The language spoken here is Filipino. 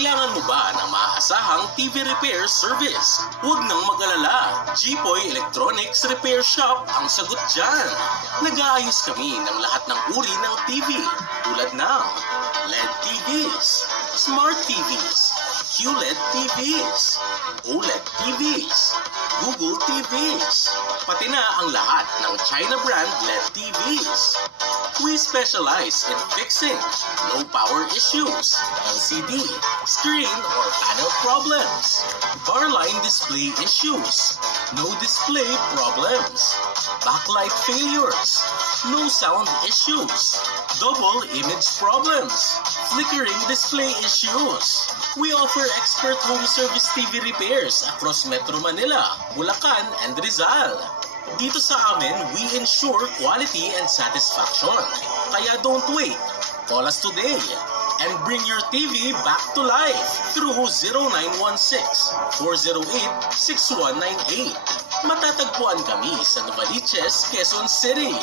Kailangan mo ba ng maasahang TV repair service? Huwag nang mag-alala. Jipoy Electronics Repair Shop ang sagot dyan. Nag-aayos kami ng lahat ng uri ng TV tulad ng LED TVs, Smart TVs, QLED TVs, OLED TVs, Google TVs, pati na ang lahat ng China brand LED TVs. We specialize in fixing low power issues, LCD, screen or panel problems, bar line display issues, no display problems, backlight failures, no sound issues, double image problems, flickering display issues. We offer expert home service TV repairs across Metro Manila, Bulacan, and Rizal. Dito sa amin, we ensure quality and satisfaction. Kaya don't wait. Call us today and bring your TV back to life through 0916-408-6198. Matatagpuan kami sa Novaliches, Quezon City.